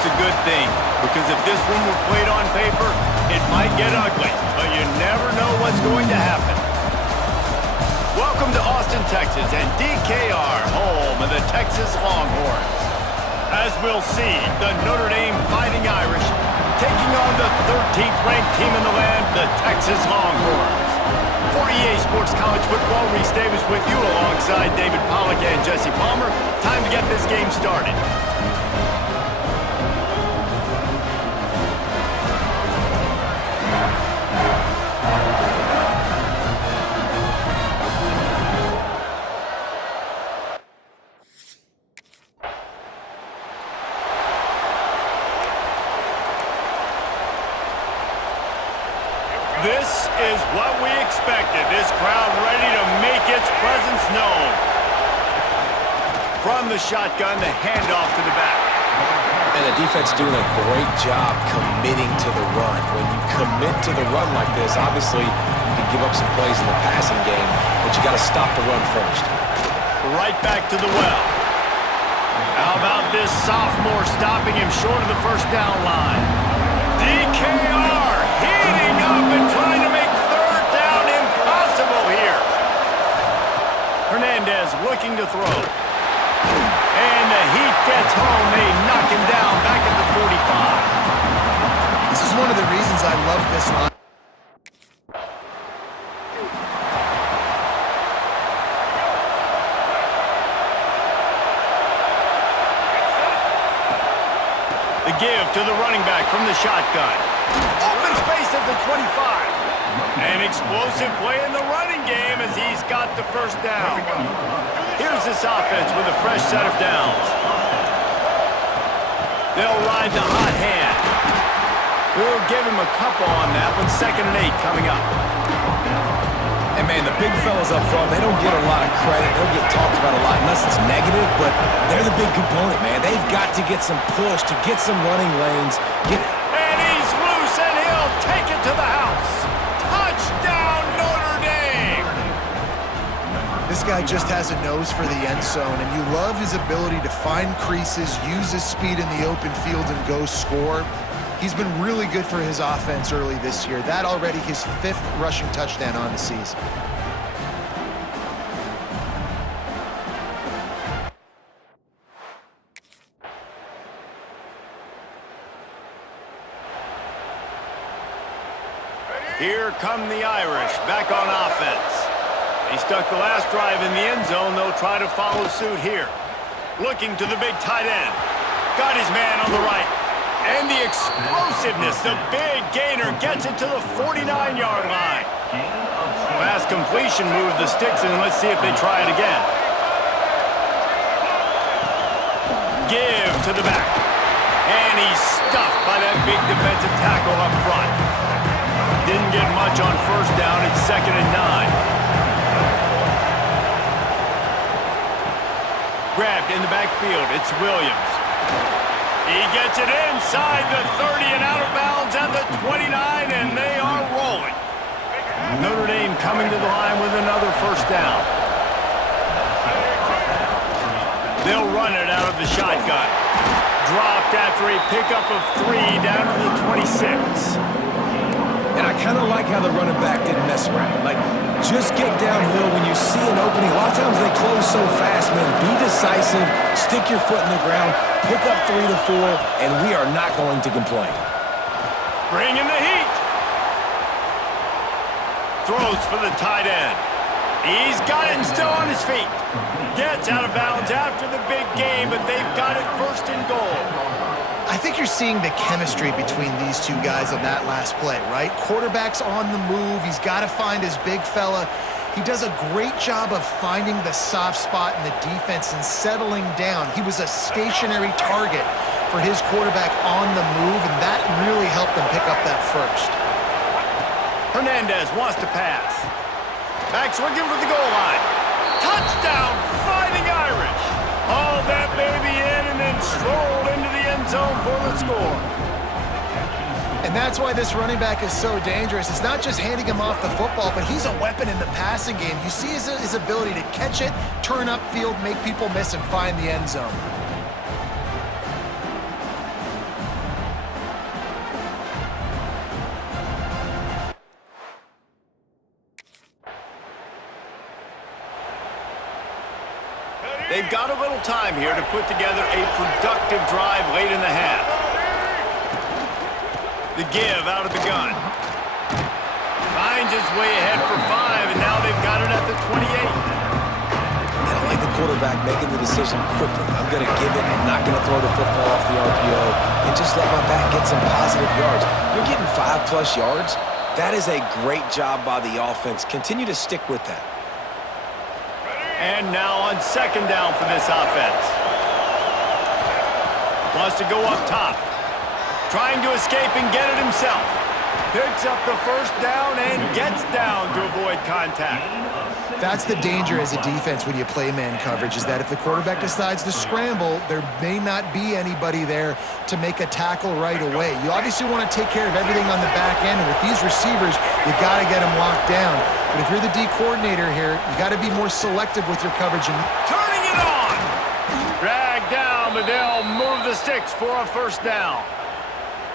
it's a good thing, because if this one were played on paper, it might get ugly, but you never know what's going to happen. Welcome to Austin, Texas, and DKR, home of the Texas Longhorns. As we'll see, the Notre Dame Fighting Irish taking on the 13th ranked team in the land, the Texas Longhorns. For EA Sports College Football, Reese Davis with you alongside David Pollack and Jesse Palmer. Time to get this game started. This is what we expected. This crowd ready to make its presence known. From the shotgun, the handoff to the back. And the defense doing a great job committing to the run. When you commit to the run like this, obviously you can give up some plays in the passing game, but you got to stop the run first. Right back to the well. How about this sophomore stopping him short of the first down line? DKR heating up and trying to make third down impossible here. Hernandez looking to throw. And the heat gets home. They knock him down back at the 45. This is one of the reasons I love this line. The give to the running back from the shotgun. Open space at the 25. An explosive play in the running game as he's got the first down. Here's this offense with a fresh set of downs. They'll ride the hot hand. We'll give him a couple on that one. 2nd and 8 coming up. And man, the big fellas up front, they don't get a lot of credit. They'll get talked about a lot unless it's negative, but they're the big component, man. They've got to get some push, to get some running lanes. And he's loose, and he'll take it to the house. Touchdown, Notre Dame! This guy just has a nose for the end zone, and you love his ability to find creases, use his speed in the open field, and go score. He's been really good for his offense early this year. That already his 5th rushing touchdown on the season. Here come the Irish, back on offense. He stuck the last drive in the end zone. They'll try to follow suit here. Looking to the big tight end. Got his man on the right. And the explosiveness, the big gainer gets it to the 49-yard line. Pass completion moved the sticks, and let's see if they try it again. Give to the back. And he's stuffed by that big defensive tackle up front. Didn't get much on first down. It's 2nd and 9. Grabbed in the backfield. It's Williams. He gets it inside the 30 and out of bounds at the 29, and they are rolling. Notre Dame coming to the line with another first down. They'll run it out of the shotgun. Dropped after a pickup of 3 down to the 26. And I kind of like how the running back didn't mess around. Like, just get downhill when you see an opening. A lot of times they close so fast, man. Be decisive, stick your foot in the ground, pick up 3 to 4, and we are not going to complain. Bringing the heat. Throws for the tight end. He's got it and still on his feet. Gets out of bounds after the big game, but they've got it 1st and goal. I think you're seeing the chemistry between these two guys on that last play, right? Quarterback's on the move. He's got to find his big fella. He does a great job of finding the soft spot in the defense and settling down. He was a stationary target for his quarterback on the move, and that really helped them pick up that first. Hernandez wants to pass. Back's looking for the goal line. Touchdown, Fighting Irish. Hauled that baby in and then strolled into the end zone for the score. And that's why this running back is so dangerous. It's not just handing him off the football, but he's a weapon in the passing game. You see his ability to catch it, turn upfield, make people miss, and find the end zone. They've got a little time here to put together a productive drive late in the half. The give out of the gun. Finds his way ahead for 5, and now they've got it at the 28. I don't like the quarterback making the decision quickly. I'm going to give it. I'm not going to throw the football off the RPO and just let my back get some positive yards. You're getting 5+ yards. That is a great job by the offense. Continue to stick with that. And now on 2nd down for this offense. Wants to go up top. Trying to escape and get it himself. Picks up the 1st down and gets down to avoid contact. That's the danger as a defense when you play man coverage, is that if the quarterback decides to scramble, there may not be anybody there to make a tackle right away. You obviously want to take care of everything on the back end, and with these receivers, you got to get them locked down. But if you're the D coordinator here, you got to be more selective with your coverage. And turning it on! Dragged down, but they'll move the sticks for a 1st down.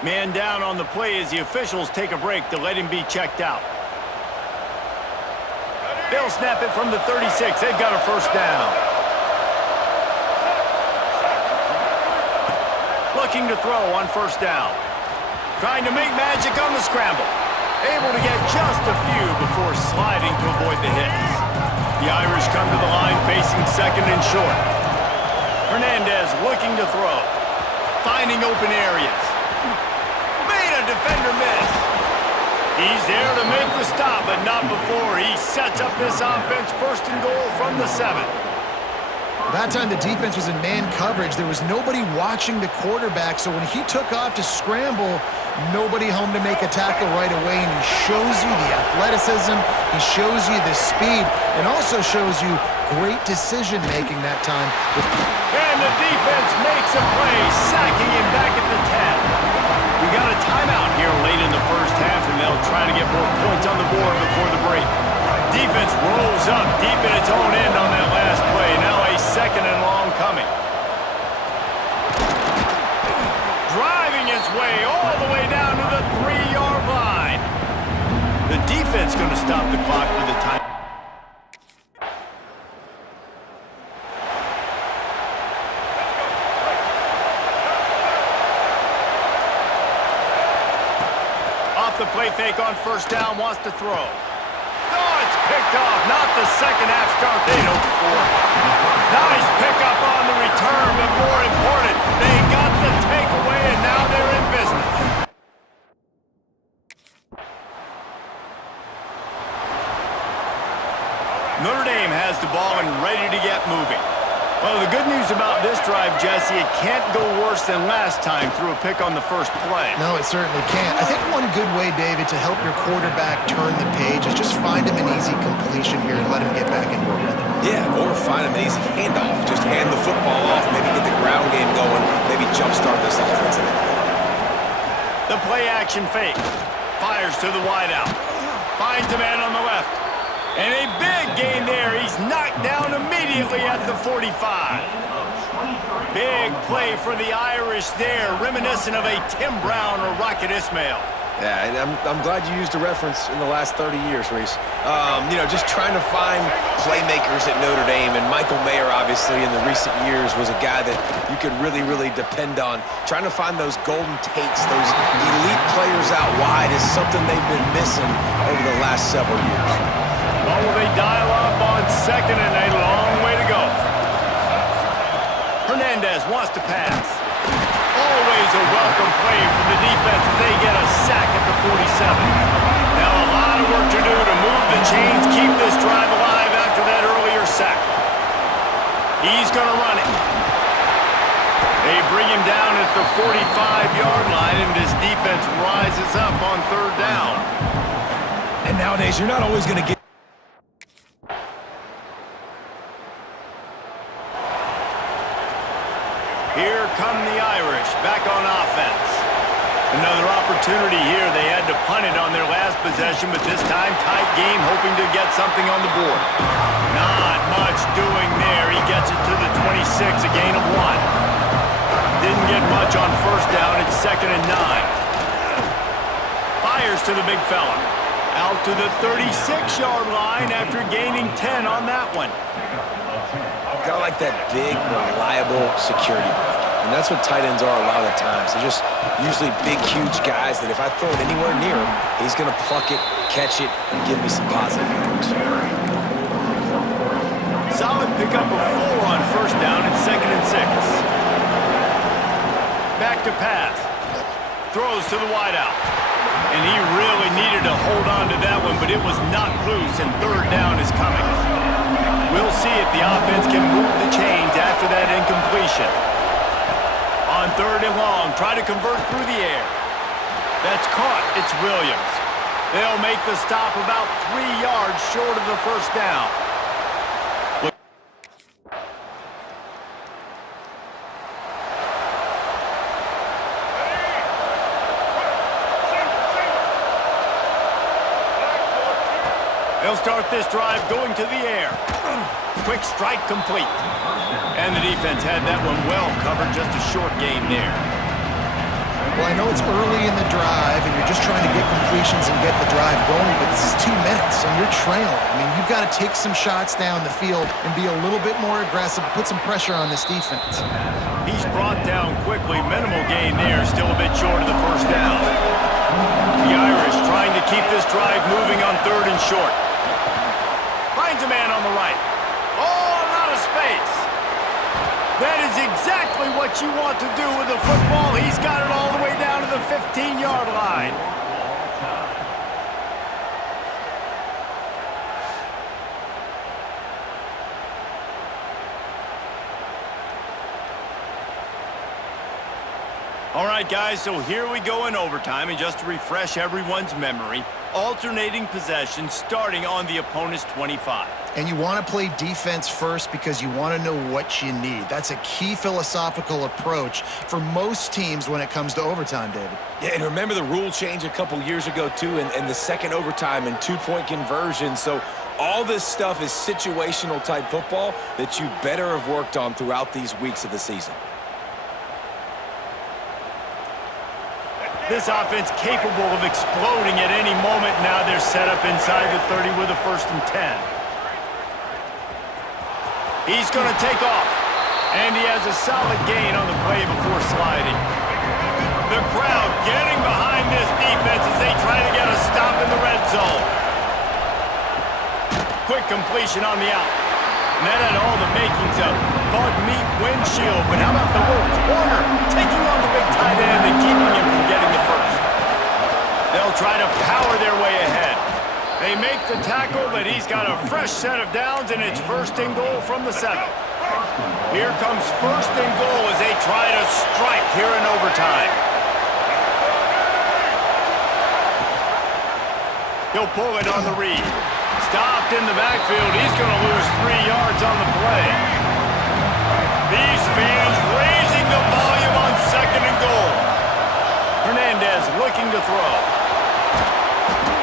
Man down on the play as the officials take a break to let him be checked out. They'll snap it from the 36. They've got a 1st down. Looking to throw on 1st down. Trying to make magic on the scramble. Able to get just a few before sliding to avoid the hits. The Irish come to the line facing 2nd and short. Hernandez looking to throw. Finding open areas. Made a defender miss. He's there to make the stop, but not before he sets up this offense 1st and goal from the 7. That time the defense was in man coverage. There was nobody watching the quarterback, so when he took off to scramble, nobody home to make a tackle right away, and he shows you the athleticism, he shows you the speed, and also shows you great decision-making that time. And the defense makes a play, sacking him back at the 10. We got a timeout here late in the 1st half, and they'll try to get more points on the board before the break. Defense rolls up deep in its own end on that last play. Now a 2nd and long coming. Driving its way all the way down to the 3-yard line. The defense going to stop the clock with the time. The play fake on 1st down, wants to throw. Oh, it's picked off. Not the 2nd half start they'd hoped for. Nice pickup on the return, but more important, they got the takeaway, and now they're in business. Notre Dame has the ball and ready to get moving. Well, the good news about this drive, Jesse, it can't go worse than last time through a pick on the 1st play. No, it certainly can't. I think one good way, David, to help your quarterback turn the page is just find him an easy completion here and let him get back into a rhythm. Yeah, or find him an easy handoff. Just hand the football off, maybe get the ground game going, maybe jumpstart this offense a little bit. The play action fake. Fires to the wideout. Finds a man on the left. And a big gain there. He's knocked down immediately at the 45. Big play for the Irish there, reminiscent of a Tim Brown or Rocket Ismail. Yeah, and I'm glad you used a reference in the last 30 years, Reese. Just trying to find playmakers at Notre Dame, and Michael Mayer, obviously, in the recent years was a guy that you could really, really depend on. Trying to find those golden takes, those elite players out wide is something they've been missing over the last several years. Well, will they dial up on 2nd and a long way to go? Hernandez wants to pass. Always a welcome play from the defense as they get a sack at the 47. Now a lot of work to do to move the chains, keep this drive alive after that earlier sack. He's going to run it. They bring him down at the 45-yard line, and this defense rises up on 3rd down. And nowadays, you're not always going to get... Here come the Irish, back on offense. Another opportunity here. They had to punt it on their last possession, but this time tight game, hoping to get something on the board. Not much doing there. He gets it to the 26, a gain of 1. Didn't get much on 1st down. It's 2nd and 9. Fires to the big fella. Out to the 36-yard line after gaining 10 on that one. Got like that big, reliable security blanket. And that's what tight ends are a lot of the times. They're just usually big, huge guys that if I throw it anywhere near him, he's going to pluck it, catch it, and give me some positive yards. Solid pickup of 4 on first down and 2nd and 6. Back to pass. Throws to the wideout. And he really needed to hold on to that one, but it was not loose, and 3rd down is coming. We'll see if the offense can move the chains after that incompletion. On 3rd and long, try to convert through the air. That's caught. It's Williams. They'll make the stop about 3 yards short of the first down. They'll start this drive going to the air. Quick strike complete. And the defense had that one well covered, just a short gain there. Well, I know it's early in the drive, and you're just trying to get completions and get the drive going, but this is 2 minutes, and you're trailing. I mean, you've got to take some shots down the field and be a little bit more aggressive, put some pressure on this defense. He's brought down quickly. Minimal gain there, still a bit short of the first down. The Irish trying to keep this drive moving on 3rd and short. Finds a man on the right. Oh, a lot of space. That is exactly what you want to do with the football. He's got it all the way down to the 15-yard line. All right, guys, so here we go in overtime, and just to refresh everyone's memory, alternating possession starting on the opponent's 25. And you want to play defense first because you want to know what you need. That's a key philosophical approach for most teams when it comes to overtime, David. Yeah, and remember the rule change a couple years ago, too, and the second overtime and 2-point conversion. So all this stuff is situational type football that you better have worked on throughout these weeks of the season. This offense capable of exploding at any moment. Now they're set up inside the 30 with a 1st and 10. He's going to take off, and he has a solid gain on the play before sliding. The crowd getting behind this defense as they try to get a stop in the red zone. Quick completion on the out. And that had all the makings of bug meat windshield, but how about the little corner taking on the big tight end and keeping him from getting the first? They'll try to power their way ahead. They make the tackle, but he's got a fresh set of downs, and it's 1st and goal from the 7. Here comes 1st and goal as they try to strike here in overtime. He'll pull it on the read. Stopped in the backfield. He's going to lose 3 yards on the play. These fans raising the volume on 2nd and goal. Hernandez looking to throw.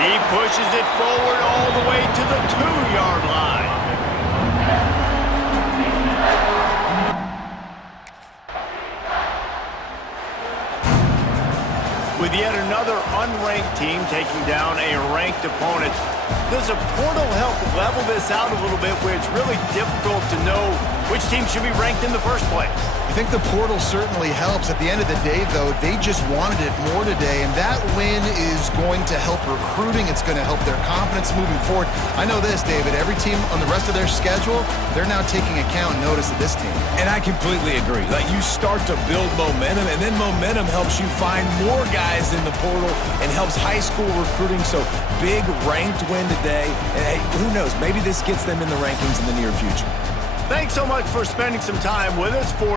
He pushes it forward all the way to the 2-yard line. With yet another unranked team taking down a ranked opponent, does a portal help level this out a little bit where it's really difficult to know which team should be ranked in the first place? I think the portal certainly helps. At the end of the day, though, they just wanted it more today, and that win is going to help recruiting. It's going to help their confidence moving forward. I know this, David, every team on the rest of their schedule, they're now taking account and notice of this team. And I completely agree. Like, you start to build momentum, and then momentum helps you find more guys in the portal and helps high school recruiting. So big ranked win today. And hey, who knows? Maybe this gets them in the rankings in the near future. Thanks so much for spending some time with us for